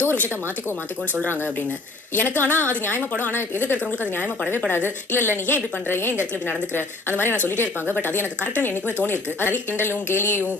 ஏதோ ஒரு விஷயத்த மாத்திக்கோன்னு சொல்றாங்க அப்படின்னு. எனக்கு ஆனா அது நியாயமா படும். ஆனா எதுக்கு இருக்கிறவங்களுக்கு அது நியாயமா படவே படாது. இல்ல நீ ஏன் இப்படி பண்ற, ஏன் இந்த இடத்துல இப்படி நடந்துக்கிற, அந்த மாதிரி நான் சொல்லிட்டே இருப்பாங்க. பட் அது எனக்கு கரெக்டாக என்னைக்குமே தோணி இருக்கு. அது கிண்டலும் கேலியும்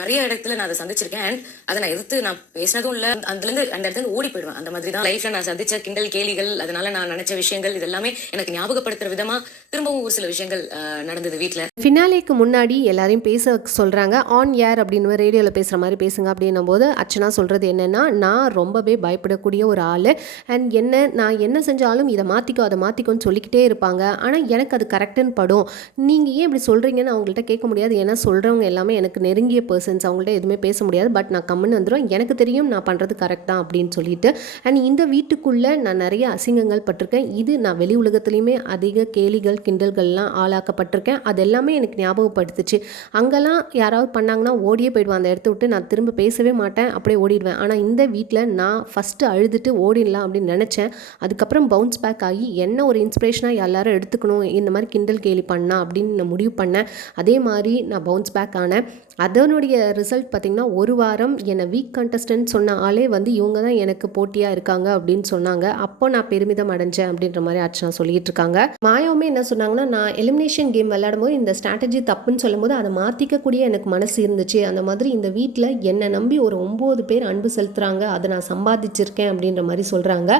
நிறைய இடத்துல நான் அதை சந்திச்சிருக்கேன். அண்ட் அதை நான் எதிர்த்து நான் பேசினதும் இல்ல. அந்த இடத்துல ஓடி போயிடுவேன். அந்த மாதிரி தான் லைஃப்ல நான் சந்திச்ச கிண்டல் கேலிகள், அதனால நான் நினைச்ச விஷயங்கள் இது எல்லாமே எனக்கு ஞாபகப்படுத்துற விதமா திரும்பவும் ஒரு சில விஷயங்கள் நடந்தது வீட்டுல. ஃபினாலேக்கு முன்னாடி எல்லாரையும் பேச சொல்றாங்க. ஆன் ஏர் அப்படின்னு ரேடியோவில் பேசுகிற மாதிரி பேசுங்க அப்படின்னும் போது அர்ச்சனா சொல்கிறது என்னென்னா, நான் ரொம்பவே பயப்படக்கூடிய ஒரு ஆள். அண்ட் நான் என்ன செஞ்சாலும் இதை மாற்றிக்கோ அதை மாற்றிக்கோன்னு சொல்லிக்கிட்டே இருப்பாங்க. ஆனால் எனக்கு அது கரெக்டுன்னு படும். நீங்கள் ஏன் இப்படி சொல்கிறீங்கன்னு அவங்கள்ட்ட கேட்க முடியாது. ஏன்னா சொல்கிறவங்க எல்லாமே எனக்கு நெருங்கிய பர்சன்ஸ். அவங்கள்ட்ட எதுவுமே பேச முடியாது. பட் நான் கம்முன்னு வந்துடும். எனக்கு தெரியும் நான் பண்ணுறது கரெக்ட் தான் அப்படின்னு சொல்லிட்டு. அண்ட் இந்த வீட்டுக்குள்ளே நான் நிறைய அசிங்கங்கள் பட்டிருக்கேன். இது நான் வெளி உலகத்துலேயுமே அதிக கேலிகள் கிண்டல்கள்லாம் ஆளாக்கப்பட்டிருக்கேன். அது எல்லாமே எனக்கு ஞாபகப்படுத்துச்சு. அங்கெல்லாம் யாராவது பண்ணாங்கன்னா ஓடியே போயிடுவேன் அந்த இடத்த விட்டு. நான் திரும்ப பேசவே மாட்டேன், அப்படியே ஓடிடுவேன். ஆனால் இந்த வீட்டில் நான் ஃபஸ்ட்டு அழுதுட்டு ஓடிடலாம் அப்படின்னு நினச்சேன். அதுக்கப்புறம் பவுன்ஸ் பேக் ஆகி என்ன ஒரு இன்ஸ்பிரேஷனாக எல்லாரும் எடுத்துக்கணும், இந்த மாதிரி கிண்டல் கேலி பண்ணா அப்படின்னு நான் முடிவு பண்ணேன். அதே மாதிரி நான் பவுன்ஸ் பேக் ஆனேன். அதனுடைய ரிசல்ட் பார்த்திங்கன்னா, ஒரு வாரம் என்னை வீக் கண்டஸ்டன்ட் சொன்ன ஆளே வந்து இவங்க தான் எனக்கு போட்டியாக இருக்காங்க அப்படின்னு சொன்னாங்க. அப்போ நான் பெருமிதம் அடைஞ்சேன் அப்படின்ற மாதிரி அர்ச்சனா சொல்லிட்டு இருக்காங்க. மாயாவுமே என்ன சொன்னாங்கன்னா, நான் எலிமினேஷன் கேம் விளையாடும் போது இந்த ஸ்ட்ராட்டஜி தப்புன்னு சொல்லும் போது அதை மாற்றிக்கக்கூடிய எனக்கு மனசு இருந்துச்சு. அந்த மாதிரி இந்த வீட்டில் என்னை நம்பி ஒரு 9 பேர் அன்பு செலுத்துகிறாங்க, அதை நான் சம்பாதிச்சிருக்கேன் அப்படின்ற மாதிரி சொல்கிறாங்க.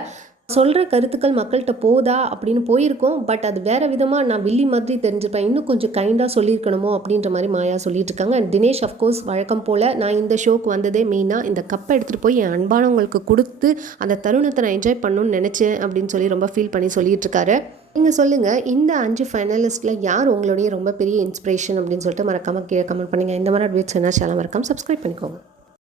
சொல்கிற கருத்துக்கள் மக்கள்கிட்ட போதா அப்படின்னு போயிருக்கோம். பட் அது வேறு விதமாக நான் வில்லி மாதிரி தெரிஞ்சுப்பேன். இன்னும் கொஞ்சம் கைண்டாக சொல்லியிருக்கணுமோ அப்படின்ற மாதிரி மாயா சொல்லிட்டு இருக்காங்க. அண்ட் தினேஷ் அஃப்கோர்ஸ் வழக்கம் போல் நான் இந்த ஷோக்கு வந்ததே மெயினாக இந்த கப்பை எடுத்துகிட்டு போய் என் அன்பானவங்களுக்கு கொடுத்து அந்த தருணத்தை நான் என்ஜாய் பண்ணணும்னு நினச்சேன் அப்படின்னு சொல்லி ரொம்ப ஃபீல் பண்ணி சொல்லிட்டு இருக்காரு. நீங்கள் சொல்லுங்கள், இந்த 5 ஃபைனலிஸ்ட்டில் யார் உங்களுடைய ரொம்ப பெரிய இன்ஸ்பிரேஷன் அப்படின்னு சொல்லிட்டு மறக்காமல் கீழே கமெண்ட் பண்ணுங்கள். இந்த மாதிரி அட்வைஸ் என்ன சேனல் மறக்காமல் சப்ஸ்கிரைப் பண்ணிக்கோங்க.